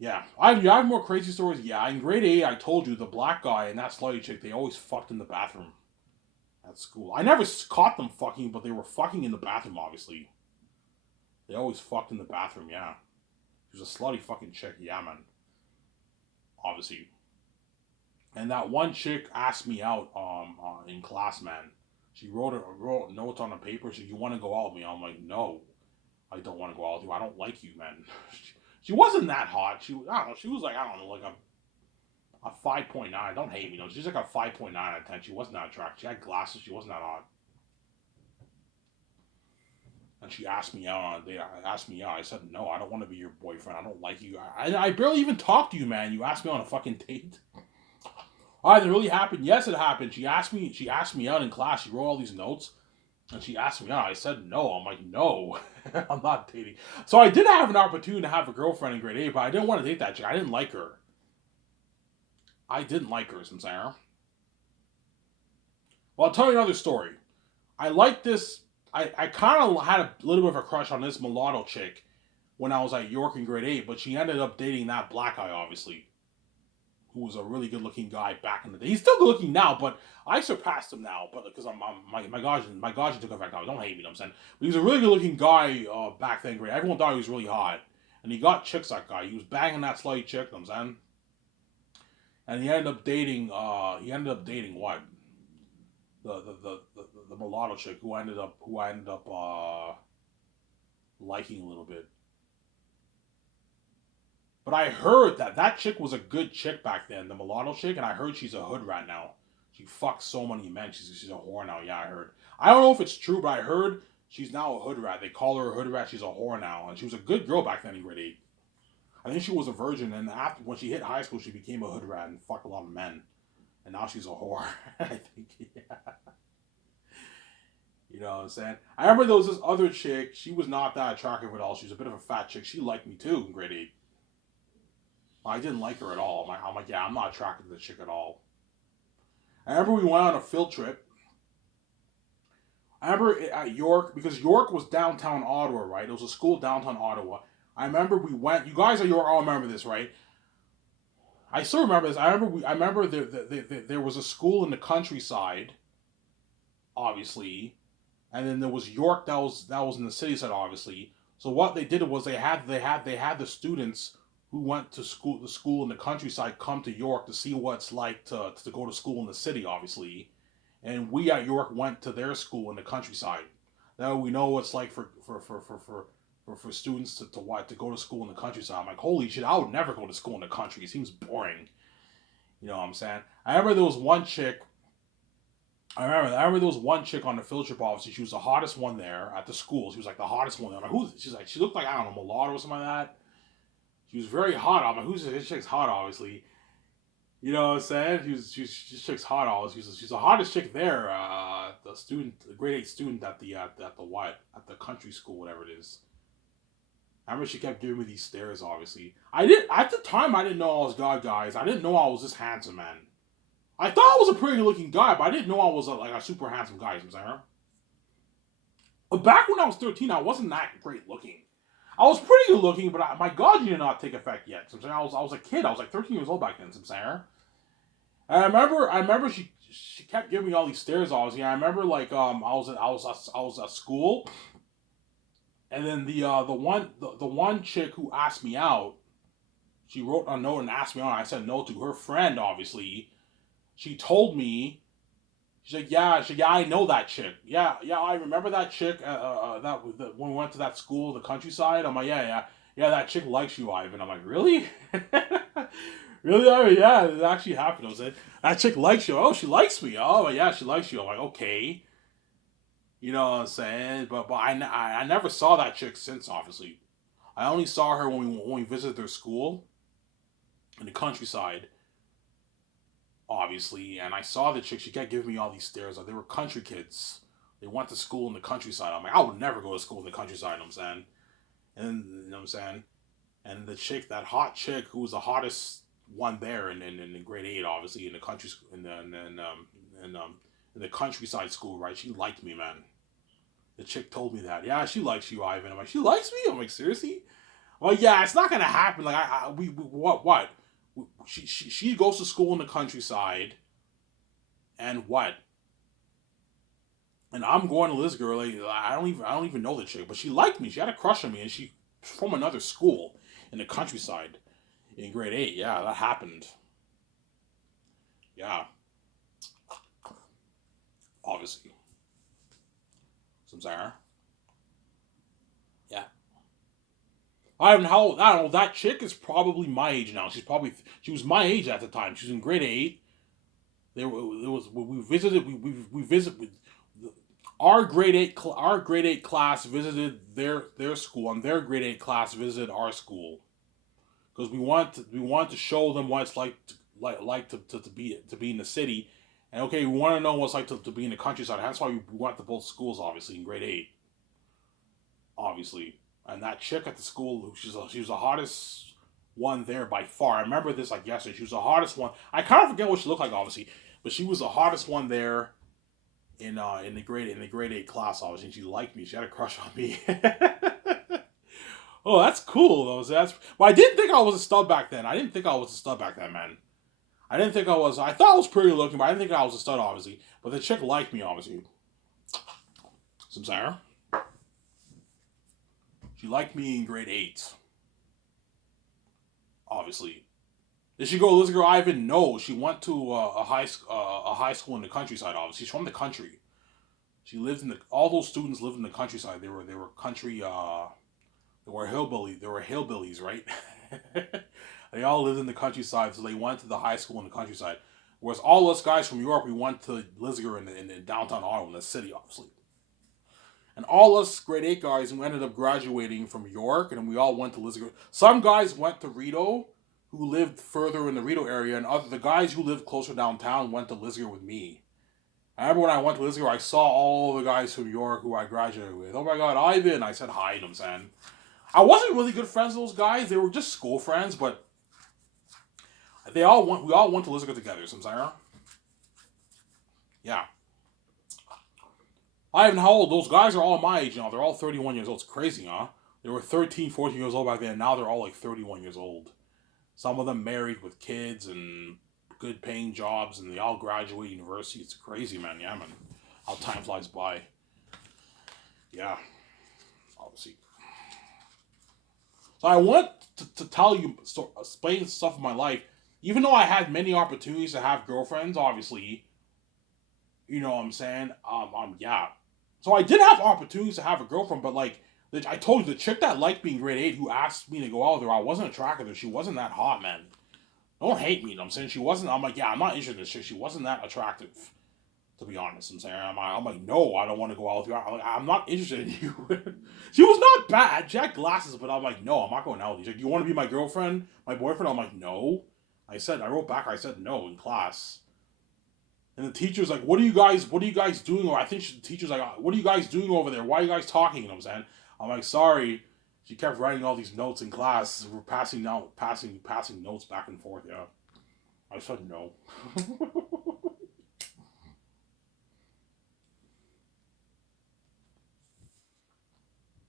Yeah, I have more crazy stories. Yeah, in grade eight, I told you the black guy and that slutty chick, they always fucked in the bathroom at school. I never caught them fucking, but they were fucking in the bathroom. Obviously, they always fucked in the bathroom. Yeah, she was a slutty fucking chick. Yeah, man. Obviously, and that one chick asked me out in class, man. She wrote notes on a paper. She said, "You want to go out with me?" I'm like, "No, I don't want to go out with you. I don't like you, man." She wasn't that hot. I don't know. She was like, I don't know, like a 5.9. Don't hate me, though. She's like a 5.9 out of 10. She wasn't that attractive. She had glasses. She wasn't that hot. And she asked me out on a date. Asked me out. I said, no, I don't want to be your boyfriend. I don't like you. I barely even talked to you, man. You asked me on a fucking date. Oh, did it really happen? Yes, it happened. She asked me out in class. She wrote all these notes. And she asked me out. I said no. I'm like, no, I'm not dating. So I did have an opportunity to have a girlfriend in grade 8, but I didn't want to date that chick. I didn't like her. I didn't like her, some Sarah. Well, I'll tell you another story. I like this. I kind of had a little bit of a crush on this mulatto chick when I was at York in grade 8, but she ended up dating that black guy, obviously, who was a really good looking guy back in the day. He's still good looking now, but I surpassed him now. But because my Gaussian took effect now. Don't hate me, you know what I'm saying? But he was a really good looking guy back then, grade. Everyone thought he was really hot, and he got chicks. That guy, he was banging that slutty chick, you know what I'm saying? And he ended up dating. He ended up dating what? The mulatto chick who I ended up liking a little bit. But I heard that that chick was a good chick back then, the mulatto chick, and I heard she's a hood rat now. She fucks so many men. She's a whore now. Yeah, I heard. I don't know if it's true, but I heard she's now a hood rat. They call her a hood rat. She's a whore now, and she was a good girl back then in grade 8. I think she was a virgin, and after when she hit high school, she became a hood rat and fucked a lot of men, and now she's a whore. I think. Yeah. You know what I'm saying? I remember there was this other chick. She was not that attractive at all. She was a bit of a fat chick. She liked me too in grade 8. I didn't like her at all. I'm like, yeah, I'm not attracted to the chick at all. I remember we went on a field trip. I remember at York, because York was downtown Ottawa, right? It was a school downtown Ottawa. I remember we went. You guys at York all remember this, right? I still remember this. I remember there was a school in the countryside, obviously, and then there was York that was in the city side, obviously. So what they did was they had the students who went to school in the countryside come to York to see what it's like to go to school in the city, obviously. And we at York went to their school in the countryside. Now we know what it's like for students to go to school in the countryside. I'm like, holy shit, I would never go to school in the country. It seems boring. You know what I'm saying? I remember there was one chick. I remember there was one chick on the field trip. Obviously, she was the hottest one there at the school. She was like the hottest one. I'm like, who's? She's like, she looked like, I don't know, mulatto or something like that. She was very hot. I'm like, who's this chick's hot? Obviously, you know what I'm saying? This chick's hot. Obviously, she's the hottest chick there. The grade 8 student at the country school, whatever it is. I remember she kept giving me these stares. Obviously, I did at the time. I didn't know I was god guys. I didn't know I was this handsome, man. I thought I was a pretty looking guy, but I didn't know I was like a super handsome guy. You know what I'm saying? Back when I was 13, I wasn't that great looking. I was pretty good looking, but my God, did not take effect yet. So I'm saying I was a kid. I was like 13 years old back then. So I'm saying. And I remember she kept giving me all these stares. Obviously, I remember like I was at school, and then the one chick who asked me out, she wrote a note and asked me out. I said no to her friend. Obviously, she told me. She's like, yeah, yeah, I know that chick. Yeah, yeah, I remember that chick. When we went to that school, the countryside. I'm like, yeah, yeah, yeah, that chick likes you, Ivan. I'm like, really, really? I mean, yeah, it actually happened. I was like, that chick likes you. Oh, she likes me. Oh, yeah, she likes you. I'm like, okay, you know what I'm saying? But I never saw that chick since. Obviously, I only saw her when we visited their school in the countryside, obviously, and I saw the chick. She kept giving me all these stares. Like they were country kids. They went to school in the countryside. I'm like, I would never go to school in the countryside. You know what I'm saying, and you know what I'm saying, and the chick, that hot chick, who was the hottest one there in grade 8, obviously in the country in, in the countryside school, right? She liked me, man. The chick told me that. Yeah, she likes you, Ivan. I'm like, she likes me. I'm like, seriously? Well, yeah, it's not gonna happen. Like what? She goes to school in the countryside, and what? And I'm going to this girl. Like, I don't even know the chick, but she liked me. She had a crush on me, and she from another school in the countryside in grade 8. Yeah, that happened. Yeah, obviously. Some Sarah. Yeah. I don't know. That chick is probably my age now. She was my age at the time. She was in grade 8. It was we visited we visited our grade 8 class visited their school, and their grade 8 class visited our school because we wanted to show them what it's like to be in the city, and okay, we want to know what it's like to be in the countryside. That's why we went to both schools, obviously in grade 8, obviously. And that chick at the school, she was the hottest one there by far. I remember this like yesterday. She was the hottest one. I kind of forget what she looked like, obviously, but she was the hottest one there in the grade 8 class. Obviously, and she liked me. She had a crush on me. Oh, that's cool though. That's. Well, I didn't think I was a stud back then. I didn't think I was a stud back then, man. I didn't think I was. I thought I was pretty looking, but I didn't think I was a stud, obviously. But the chick liked me, obviously. Some Sarah. She liked me in grade 8, obviously. Did she go to Elizabeth Ivan? No, she went to a high school in the countryside. Obviously, she's from the country. She lived in the. All those students lived in the countryside. They were country. They were hillbilly. They were hillbillies, right? They all lived in the countryside, so they went to the high school in the countryside. Whereas all us guys from Europe, we went to Lisgar in downtown Ottawa, in the city, obviously. And all us grade 8 guys who ended up graduating from York, and we all went to Lisgar. Some guys went to Rideau, who lived further in the Rideau area, and the guys who lived closer downtown went to Lisgar with me. I remember when I went to Lisgar, I saw all the guys from York who I graduated with. Oh my god, Ivan! I said hi to them, son. I wasn't really good friends with those guys. They were just school friends, but they all went. We all went to Lisgar together. Some Sarah. Yeah. Ivan, how old? Those guys are all my age now. They're all 31 years old. It's crazy, huh? They were 13, 14 years old back then. Now they're all like 31 years old. Some of them married with kids and good paying jobs, and they all graduate university. It's crazy, man. Yeah, man. How time flies by. Yeah, obviously. So I want to tell you, explain stuff of my life. Even though I had many opportunities to have girlfriends, obviously, you know what I'm saying. Yeah. So I did have opportunities to have a girlfriend, but like I told you, the chick that liked me in grade 8 who asked me to go out with her, I wasn't attracted to her. She wasn't that hot, man. Don't hate me, you know what I'm saying? She wasn't. I'm like, yeah, I'm not interested in this chick. She wasn't that attractive, to be honest. I'm saying, I'm like, no, I don't want to go out with you. I'm not interested in you. She was not bad. She had glasses, but I'm like, no, I'm not going out with you. She's like, you want to be my girlfriend, my boyfriend? I'm like, no. I wrote back. I said no in class. And the teacher's like, what are you guys doing? Or I think the teacher's like, what are you guys doing over there? Why are you guys talking? You know what I'm saying? I'm like, sorry. She kept writing all these notes in class. We're passing notes back and forth. Yeah. I said no.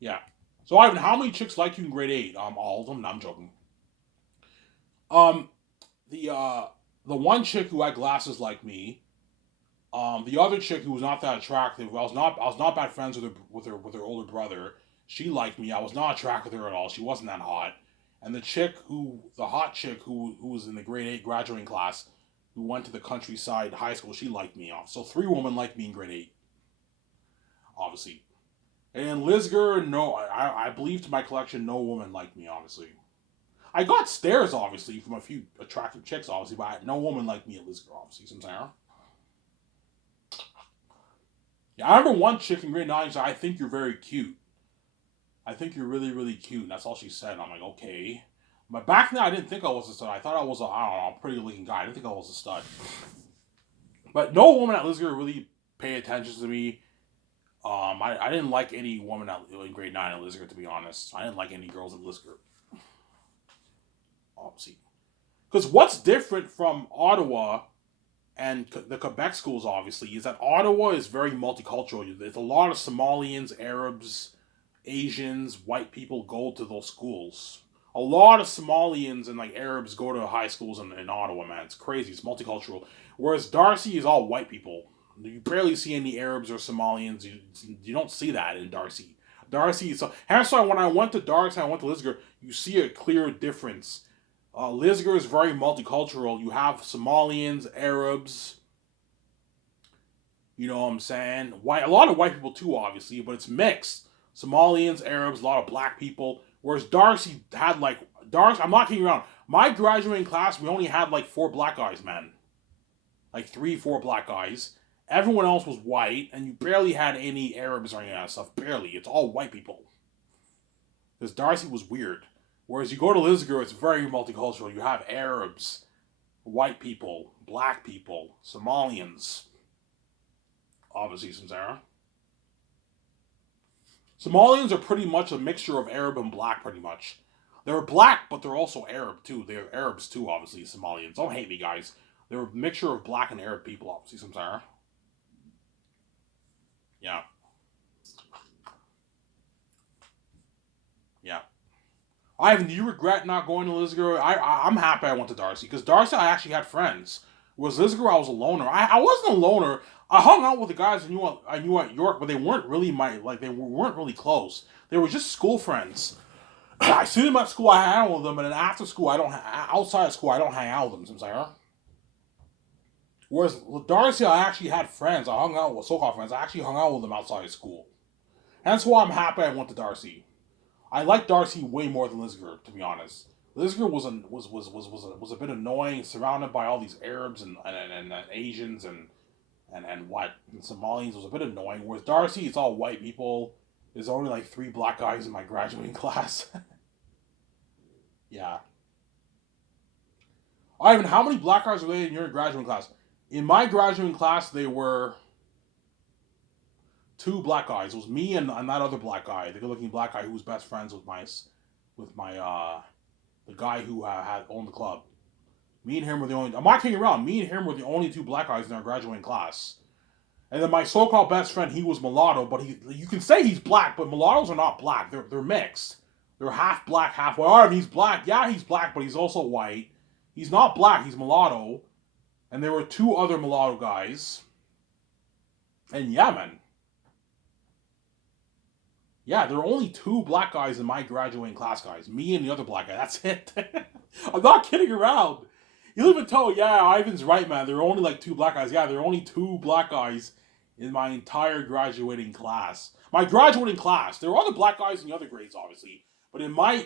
Yeah. So Ivan, how many chicks like you in grade 8? All of them. No, I'm joking. Um, the uh, the one chick who had glasses like me. The other chick who was not that attractive. I was not bad friends with her older brother. She liked me. I was not attracted to her at all. She wasn't that hot. And the hot chick who was in the grade 8 graduating class, who went to the countryside high school, she liked me. So 3 women liked me in grade 8, obviously. And in Lisgar, no, I believe to my collection, no woman liked me, honestly. I got stares, obviously, from a few attractive chicks, obviously, but no woman liked me at Lisgar, obviously. Sometimes. Yeah, I remember one chick in grade 9 said, I think you're very cute. I think you're really, really cute. And that's all she said. I'm like, okay. But back then, I didn't think I was a stud. I thought I was I don't know, a pretty looking guy. I didn't think I was a stud. But no woman at Lisgar really paid attention to me. I didn't like any woman in grade 9 at Lisgar, to be honest. I didn't like any girls at Lisgar, obviously. Because what's different from Ottawa and the Quebec schools, obviously, is that Ottawa is very multicultural. There's a lot of Somalians, Arabs, Asians, white people go to those schools. A lot of Somalians and like Arabs go to high schools in Ottawa, man. It's crazy. It's multicultural. Whereas Darcy is all white people. You barely see any Arabs or Somalians. You don't see that in Darcy. Darcy, so that's why when I went to Darcy, I went to Lisgar, you see a clear difference. Lisgar is very multicultural. You have Somalians, Arabs, you know what I'm saying? A lot of white people too, obviously, but it's mixed. Somalians, Arabs, a lot of black people. Whereas Darcy had like Darcy. I'm not kidding around. My graduating class, we only had like 4 black guys, man. Like 3, 4 black guys. Everyone else was white, and you barely had any Arabs or any of that stuff. Barely. It's all white people. Because Darcy was weird. Whereas you go to Lisgar, it's very multicultural. You have Arabs, white people, black people, Somalians. Obviously, some Zara. Somalians are pretty much a mixture of Arab and black, pretty much. They're black, but they're also Arab too. They're Arabs too, obviously, Somalians. Don't hate me, guys. They're a mixture of black and Arab people, obviously, some Zara. Yeah. Yeah. Ivan, do you regret not going to Lisgar? I'm happy I went to Darcy, because Darcy I actually had friends. Whereas Lisgar I was a loner. I wasn't a loner. I hung out with the guys I knew at York, but they weren't really they weren't really close. They were just school friends. I see them at school, I hang out with them, and then after school, outside of school, I don't hang out with them. Sometimes. Whereas with Darcy, I actually had friends. I hung out with so-called friends. I actually hung out with them outside of school. That's why I'm happy I went to Darcy. I like Darcy way more than Lisgar, to be honest. Lisgar was a bit annoying, surrounded by all these Arabs and Asians and what and Somalians. Was a bit annoying. Whereas Darcy, it's all white people. There's only like 3 black guys in my graduating class. Yeah. Ivan, how many black guys were there in your graduating class? In my graduating class, they were 2 black guys. It was me and that other black guy, the good-looking black guy who was best friends with my the guy who had owned the club. Me and him were the only. I'm not kidding around. Me and him were the only 2 black guys in our graduating class. And then my so-called best friend, he was mulatto, but you can say he's black, but mulattoes are not black. They're mixed. They're half black, half white. Alright, he's black. Yeah, he's black, but he's also white. He's not black. He's mulatto. And there were 2 other mulatto guys. And yeah, man. Yeah, there were only 2 black guys in my graduating class, guys. Me and the other black guy. That's it. I'm not kidding around. You'll even tell, yeah, Ivan's right, man. There were only like 2 black guys. Yeah, there were only 2 black guys in my entire graduating class. My graduating class. There were other black guys in the other grades, obviously. But in my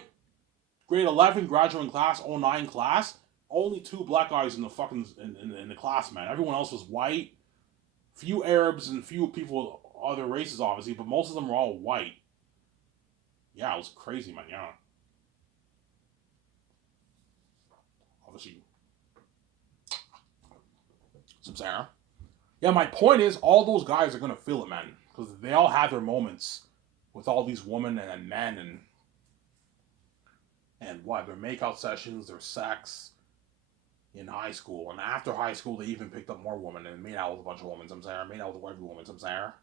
grade 11 graduating class, '09 class, only 2 black guys in the fucking in the class, man. Everyone else was white. Few Arabs and few people of other races, obviously, but most of them were all white. Yeah, it was crazy, man. Yeah. Obviously. Some Sarah. Yeah, my point is, all those guys are gonna feel it, man, because they all have their moments with all these women and men and what their makeout sessions, their sex in high school, and after high school, they even picked up more women and made out with a bunch of women. Some Sarah made out with every woman. Some Sarah.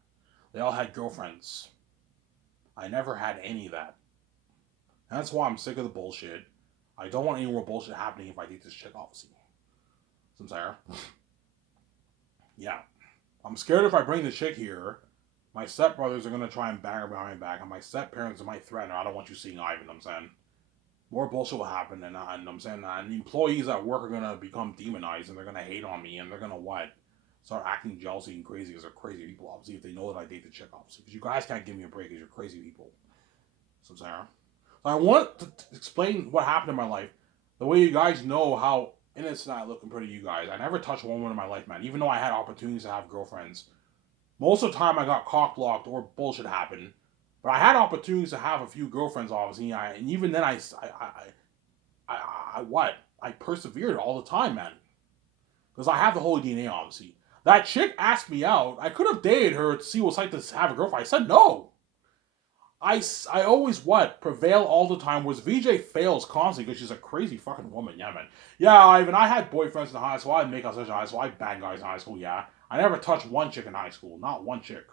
They all had girlfriends. I never had any of that. And that's why I'm sick of the bullshit. I don't want any more bullshit happening if I date this chick, obviously. Some Sarah. Yeah. I'm scared if I bring the chick here, my stepbrothers are going to try and bang her behind my back, and my stepparents might threaten her. I don't want you seeing Ivan, I'm saying. More bullshit will happen, and I'm saying that. And the employees at work are going to become demonized, and they're going to hate on me, and they're going to what? Start acting jealousy and crazy, because they're crazy people, obviously, if they know that I date the chick, obviously. Because you guys can't give me a break, because you're crazy people. So, Sarah. So I want to explain what happened in my life. The way you guys know how innocent I look compared to you guys. I never touched a woman in my life, man. Even though I had opportunities to have girlfriends. Most of the time I got cock blocked or bullshit happened. But I had opportunities to have a few girlfriends, obviously. And even then I persevered all the time, man. Because I have the holy DNA, obviously. That chick asked me out. I could have dated her to see what it's like to have a girlfriend. I said no. I always prevail all the time, whereas VJ fails constantly because she's a crazy fucking woman. Yeah, man. Yeah, I had boyfriends in high school. I had make out sessions in high school. I banged guys in high school. Yeah, I never touched one chick in high school. Not one chick.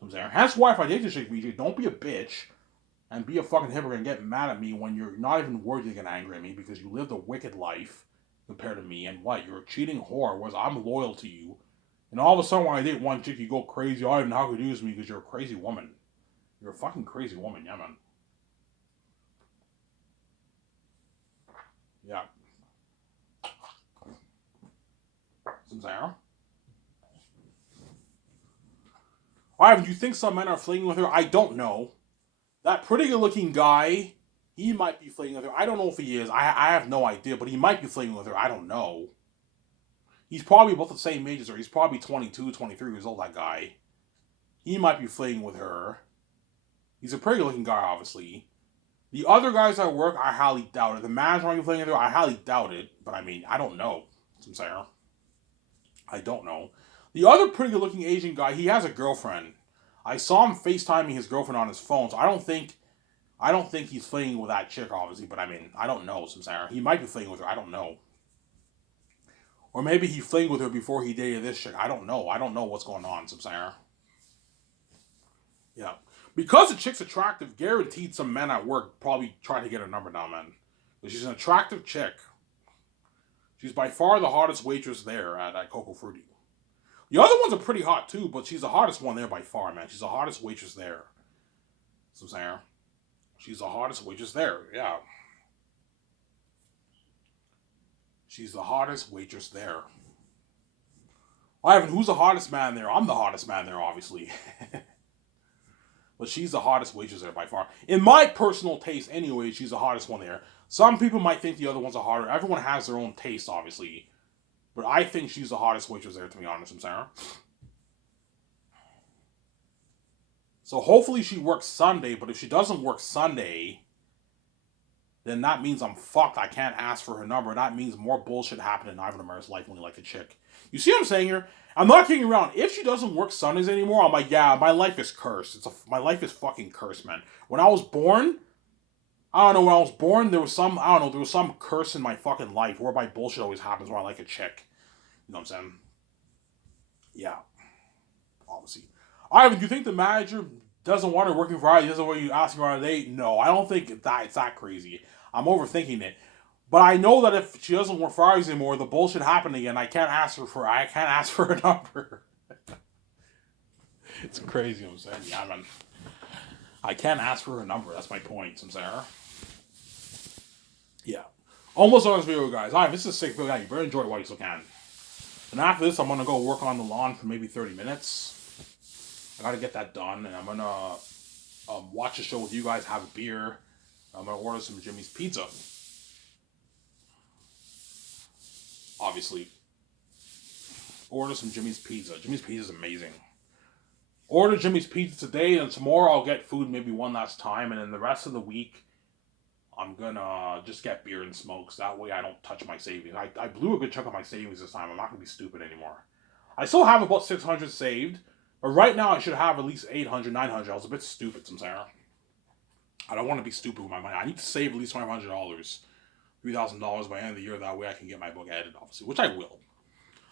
I'm saying that's why if I date this chick, VJ, don't be a bitch. and be a fucking hypocrite and get mad at me when you're not even worthy to get angry at me because you lived a wicked life compared to me, and what, you're a cheating whore, whereas I'm loyal to you. And all of a sudden when I date one chick, you go crazy. Oh, even how could you use me because you're a crazy woman. You're a fucking crazy woman, yeah, man. Yeah. Some Sarah. Alright, do you think some men are flirting with her? I don't know. That pretty good looking guy, he might be flirting with her. I don't know if he is. I have no idea, but he might be flirting with her. I don't know. He's probably about the same age as her. He's probably 22, 23 years old, that guy. He might be flirting with her. He's a pretty good looking guy, obviously. The other guys at work, I highly doubt it. The manager might be flirting with her, I highly doubt it. But I mean, I don't know. I'm saying. I don't know. The other pretty good looking Asian guy, he has a girlfriend. I saw him FaceTiming his girlfriend on his phone, so I don't think he's flirting with that chick, obviously, but I mean, I don't know, Samsara. He might be flirting with her, I don't know. Or maybe he flirted with her before he dated this chick. I don't know. I don't know what's going on, Samsara. Yeah. Because the chick's attractive, guaranteed some men at work probably try to get her number down, man. But she's an attractive chick. She's by far the hottest waitress there at Coco Frutti. The other ones are pretty hot too, but she's the hottest one there by far, man. She's the hottest waitress there. Samsara. She's the hottest waitress there, yeah. She's the hottest waitress there. Ivan, who's the hottest man there? I'm the hottest man there, obviously. But she's the hottest waitress there by far. In my personal taste, anyway, she's the hottest one there. Some people might think the other ones are hotter. Everyone has their own taste, obviously. But I think she's the hottest waitress there, to be honest, I'm Sarah. So hopefully she works Sunday, but if she doesn't work Sunday, then that means I'm fucked. I can't ask for her number. That means more bullshit happened in Ivan Amara's life when he liked a chick. You see what I'm saying here? I'm not kidding around. If she doesn't work Sundays anymore, I'm like, yeah, my life is cursed. My life is fucking cursed, man. When I was born, I don't know, when I was born, there was some curse in my fucking life where my bullshit always happens when I like a chick. You know what I'm saying? Yeah, obviously. Ivan, do you think the manager doesn't want her working for Friday? Doesn't want you asking her on a date? No, I don't think it's that crazy. I'm overthinking it. But I know that if she doesn't work Fridays anymore, the bullshit happened again. I can't ask for a number. It's crazy. I'm saying, yeah, man. I can't ask for a number. That's my point, Samsara. Yeah. Almost on this video, guys. Alright, this is a sick video. Yeah, you better enjoy it while you still can. And after this, I'm gonna go work on the lawn for maybe 30 minutes. I gotta get that done, and I'm gonna watch a show with you guys, have a beer. I'm gonna order some Jimmy's Pizza. Obviously. Order some Jimmy's Pizza. Jimmy's Pizza is amazing. Order Jimmy's Pizza today, and tomorrow I'll get food maybe one last time, and then the rest of the week, I'm gonna just get beer and smokes. That way I don't touch my savings. I blew a good chunk of my savings this time. I'm not gonna be stupid anymore. I still have about 600 saved, but right now I should have at least 800, 900. I was a bit stupid, Samsara. I don't want to be stupid with my money. I need to save at least $500, $3,000 by the end of the year. That way I can get my book edited, obviously, which I will.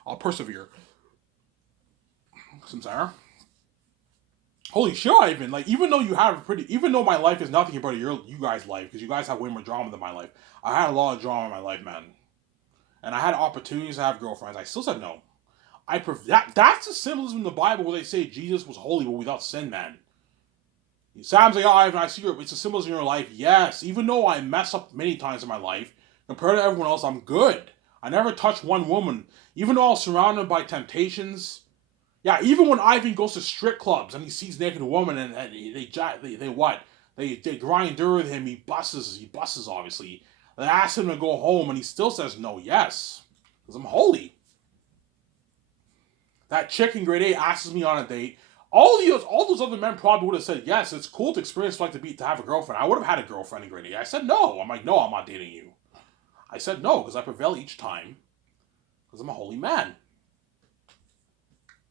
I'll persevere. Samsara. Holy shit, Ivan! Like, even though my life is nothing compared to you guys' life, because you guys have way more drama than my life. I had a lot of drama in my life, man, and I had opportunities to have girlfriends. I still said no. That's the symbolism in the Bible where they say Jesus was holy but without sin, man. Sam's like, oh, Ivan, I see it's a symbolism in your life. Yes, even though I mess up many times in my life, compared to everyone else, I'm good. I never touched one woman, even though I was surrounded by temptations. Yeah, even when Ivan goes to strip clubs and he sees naked women and they grind dirt with him, he busts obviously. They ask him to go home and he still says no, yes. Because I'm holy. That chick in grade 8 asks me on a date. All those other men probably would have said yes. It's cool to experience like to have a girlfriend. I would have had a girlfriend in grade 8. I said no. I'm like, no, I'm not dating you. I said no because I prevail each time. Because I'm a holy man.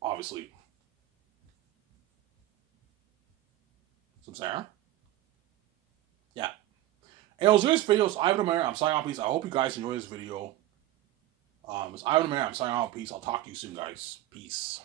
Obviously. Some Sarah? Yeah. Hey, so this video is Ivan Amara. I'm signing off. Peace. I hope you guys enjoy this video. It's Ivan Amara. I'm signing off. Peace. I'll talk to you soon, guys. Peace.